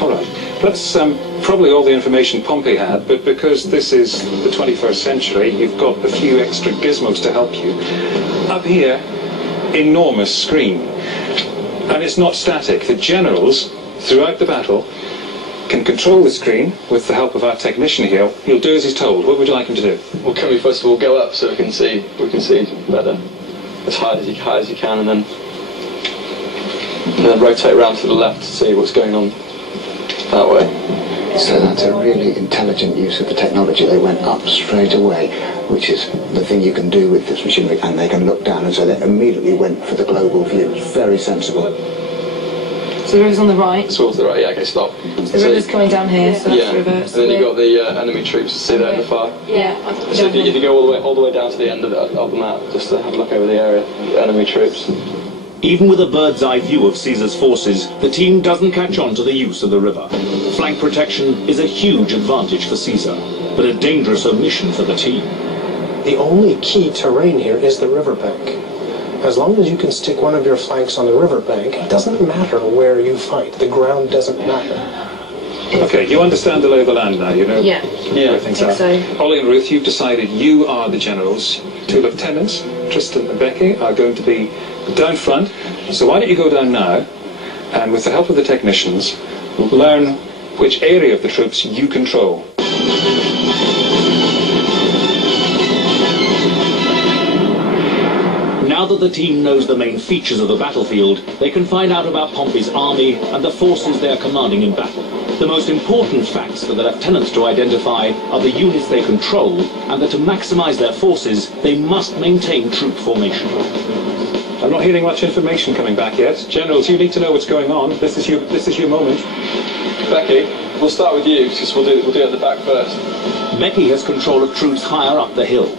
All right. That's probably all the information Pompey had, but because this is the 21st century, you've got a few extra gizmos to help you. Up here, enormous screen. And it's not static. The generals, throughout the battle, can control the screen with the help of our technician here. He'll do as he's told. What would you like him to do? Well, can we first of all go up so we can see better, as high as you can, and then rotate around to the left to see what's going on that way. So that's a really intelligent use of the technology. They went up straight away, which is the thing you can do with this machinery, and they can look down, and so they immediately went for the global view. It's very sensible. So the river's on the right? Towards the right, yeah, okay, stop. So the river's coming down here, so that's the river. And then you've got the enemy troops, see there in the far. Yeah. So if you go all the way down to the end of the map, just to have a look over the area, the enemy troops. Even with a bird's eye view of Caesar's forces, the team doesn't catch on to the use of the river. Flank protection is a huge advantage for Caesar, but a dangerous omission for the team. The only key terrain here is the riverbank. As long as you can stick one of your flanks on the riverbank, it doesn't matter where you fight. The ground doesn't matter. Okay, you understand the lay of the land now, you know? Yeah. Where things are. So. Ollie and Ruth, you've decided you are the generals. Two lieutenants, Tristan and Becky, are going to be down front. So why don't you go down now, and with the help of the technicians, learn which area of the troops you control. Now that the team knows the main features of the battlefield, they can find out about Pompey's army and the forces they are commanding in battle. The most important facts for the lieutenants to identify are the units they control, and that to maximize their forces, they must maintain troop formation. I'm not hearing much information coming back yet. Generals, you need to know what's going on. This is your moment. Becky, we'll start with you, because we'll do it at the back first. Becky has control of troops higher up the hill.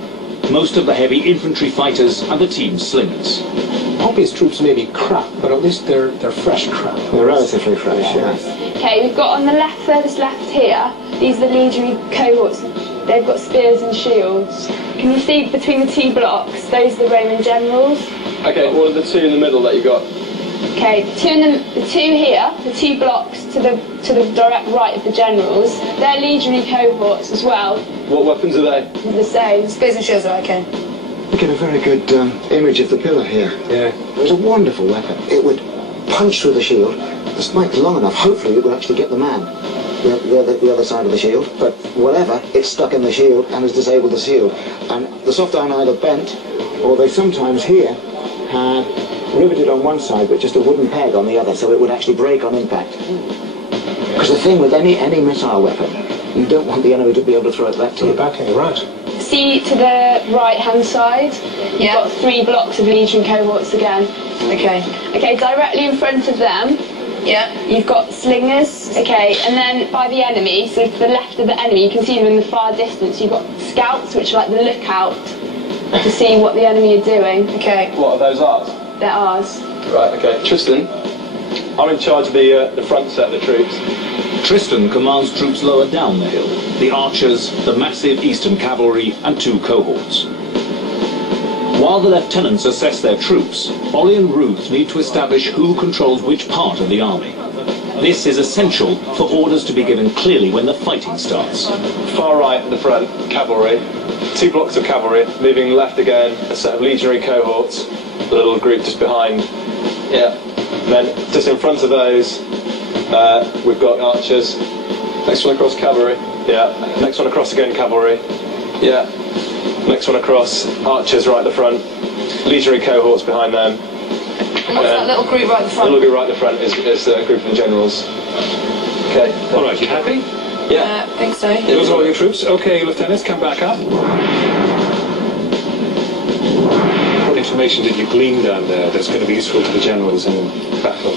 Most of the heavy infantry fighters and the team's slingers. Pompey's troops may be crap, but at least they're fresh crap. They're relatively fresh, yeah. Okay, we've got on the left, furthest left here, these are the legionary cohorts. They've got spears and shields. Can you see between the two blocks, those are the Roman generals? Okay, what are the two in the middle that you got? Okay, the two here, the two blocks to the direct right of the generals, they're legionary cohorts as well. What weapons are they? The same. Spears and shields are okay. You get a very good image of the pillar here. Yeah. It was a wonderful weapon. It would punch through the shield. The spike's long enough, hopefully it would actually get the man. The other side of the shield, but whatever, it's stuck in the shield and has disabled the shield. And the soft iron either bent, or they sometimes here had riveted on one side but just a wooden peg on the other, so it would actually break on impact. Because the thing with any missile weapon, you don't want the enemy to be able to throw it back to you. Backing, right. See to the right hand side, you've got three blocks of legion cohorts again. Okay. Okay, directly in front of them, yeah, you've got slingers, okay, and then by the enemy, so to the left of the enemy, you can see them in the far distance, you've got scouts, which are like the lookout, to see what the enemy are doing. Okay. What are those ours? They're ours. Right, okay. Tristan, I'm in charge of the front set of the troops. Tristan commands troops lower down the hill, the archers, the massive eastern cavalry, and two cohorts. While the lieutenants assess their troops, Ollie and Ruth need to establish who controls which part of the army. This is essential for orders to be given clearly when the fighting starts. Far right at the front, cavalry. Two blocks of cavalry. Moving left again, a set of legionary cohorts. A little group just behind. Yeah. And then just in front of those, we've got archers. Next one across, cavalry. Yeah. Next one across again, cavalry. Yeah. Next one across, archers right at the front. Legionary cohorts behind them. And what's that little group right at the front? The little group right at the front is a group of generals. Okay. All right, you happy? Yeah. I think so. Those are all your troops. Okay, lieutenants, come back up. What information did you glean down there that's going to be useful to the generals in battle?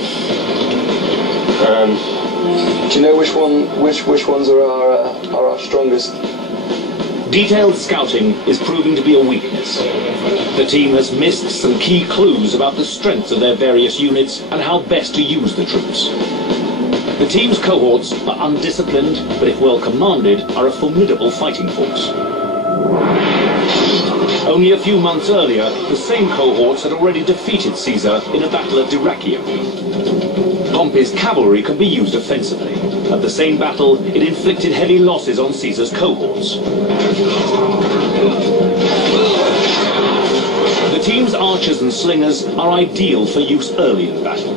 Do you know which ones are our strongest? Detailed scouting is proving to be a weakness. The team has missed some key clues about the strengths of their various units and how best to use the troops. The team's cohorts are undisciplined, but if well commanded, are a formidable fighting force. Only a few months earlier, the same cohorts had already defeated Caesar in a battle at Dyrrhachium. Pompey's cavalry could be used offensively. At the same battle, it inflicted heavy losses on Caesar's cohorts. The team's archers and slingers are ideal for use early in battle,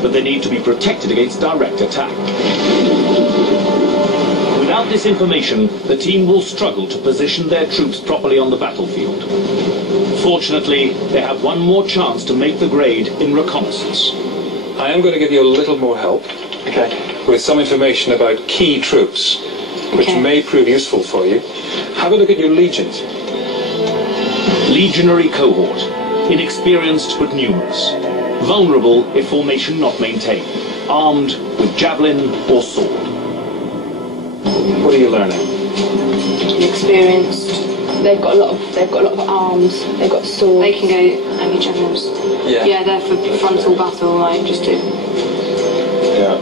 but they need to be protected against direct attack. Without this information, the team will struggle to position their troops properly on the battlefield. Fortunately, they have one more chance to make the grade in reconnaissance. I am going to give you a little more help. Okay. With some information about key troops, which may prove useful for you. Have a look at your legions. Legionary cohort. Inexperienced but numerous. Vulnerable if formation not maintained. Armed with javelin or sword. What are you learning? Experienced. They've got a lot of arms. They've got swords. They can go enemy generals. Yeah. They're for frontal battle, like just to. Yeah.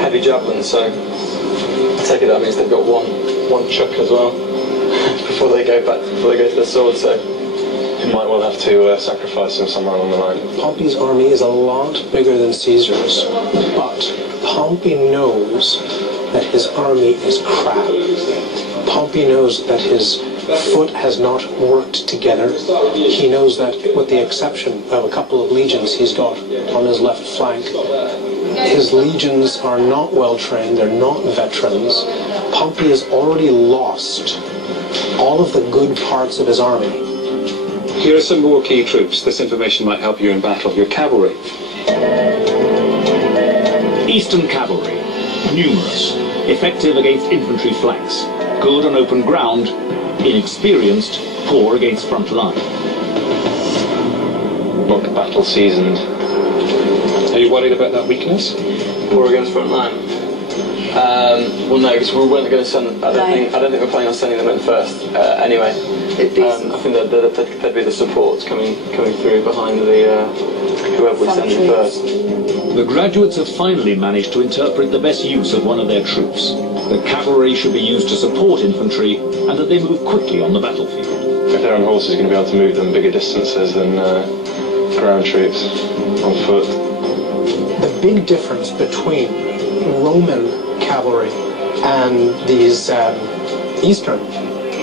Heavy javelin, so I take it that means they've got one chuck as well before they go to the sword. So you might well have to sacrifice them somewhere along the line. Pompey's army is a lot bigger than Caesar's, but Pompey knows that his army is crap. Pompey knows that his foot has not worked together. He knows that, with the exception of a couple of legions he's got on his left flank, his legions are not well trained, they're not veterans. Pompey has already lost all of the good parts of his army. Here are some more key troops. This information might help you in battle. Your cavalry. Eastern cavalry. Numerous. Effective against infantry flanks. Good on open ground. Inexperienced. Poor against front line. Not battle seasoned. Are you worried about that weakness? Poor against front line. Well, no, because we weren't going to send. I don't think we're planning on sending them in first. Anyway, I think there'd be the supports coming through behind the whoever we send in first. The graduates have finally managed to interpret the best use of one of their troops. The cavalry should be used to support infantry, and that they move quickly on the battlefield. If they're on horses, you're going to be able to move them bigger distances than ground troops on foot. The big difference between Roman cavalry and these Eastern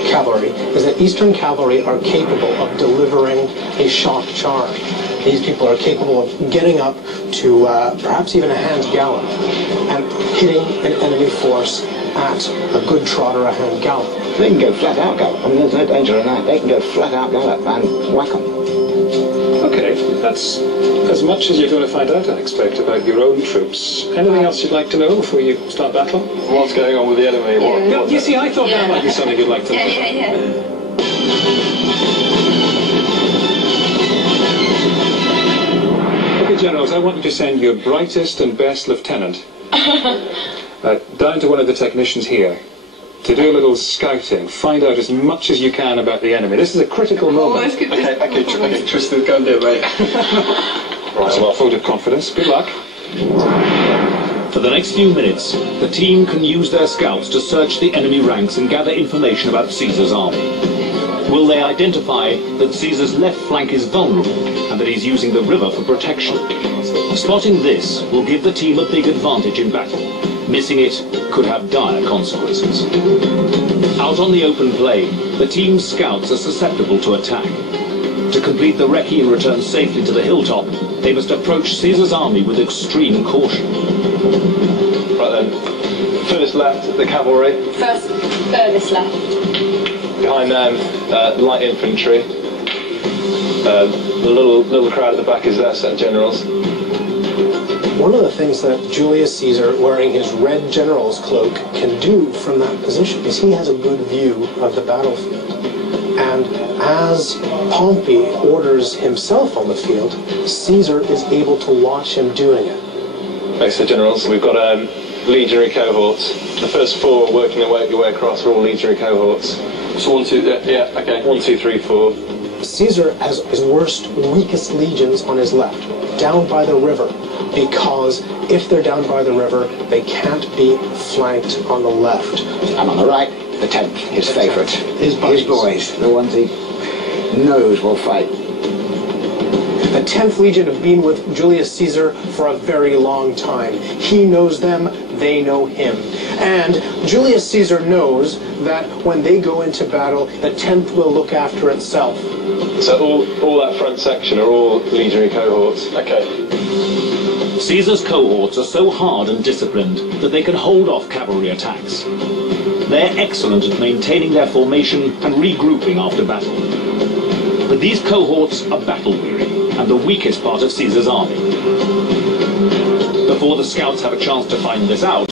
cavalry is that Eastern cavalry are capable of delivering a shock charge. These people are capable of getting up to perhaps even a hand gallop and hitting an enemy force at a good trot or a hand gallop. They can go flat out gallop. I mean, there's no danger in that. They can go flat out gallop and whack them. Okay, that's as much as you're going to find out, I expect, about your own troops. Anything else you'd like to know before you start battle? What's going on with the enemy? You see, I thought that might be something you'd like to know. Okay, generals, I want you to send your brightest and best lieutenant down to one of the technicians here to do a little scouting, find out as much as you can about the enemy. This is a critical moment. Okay, Tristan, go and do it, mate. Right, well, vote of confidence. Good luck. For the next few minutes, the team can use their scouts to search the enemy ranks and gather information about Caesar's army. Will they identify that Caesar's left flank is vulnerable and that he's using the river for protection? Spotting this will give the team a big advantage in battle. Missing it could have dire consequences. Out on the open plain, the team's scouts are susceptible to attack. To complete the recce and return safely to the hilltop, they must approach Caesar's army with extreme caution. Right then, furthest left, the cavalry. Furthest left. Behind them, light infantry. The little crowd at the back is their set of generals. One of the things that Julius Caesar, wearing his red general's cloak, can do from that position is he has a good view of the battlefield. And as Pompey orders himself on the field, Caesar is able to watch him doing it. Next to the generals, we've got legionary cohorts. The first four are working their way across, are all legionary cohorts. So 1, 2, yeah, okay. 1, 2, 3, 4. Caesar has his worst, weakest legions on his left, down by the river, because if they're down by the river, they can't be flanked on the left. And on the right, the 10th, his favourite. His boys, the ones he knows will fight. The 10th Legion have been with Julius Caesar for a very long time. He knows them, they know him. And Julius Caesar knows that when they go into battle, the 10th will look after itself. So all that front section are all legionary cohorts? Okay. Caesar's cohorts are so hard and disciplined that they can hold off cavalry attacks. They're excellent at maintaining their formation and regrouping after battle. But these cohorts are battle-weary and the weakest part of Caesar's army. Before the scouts have a chance to find this out,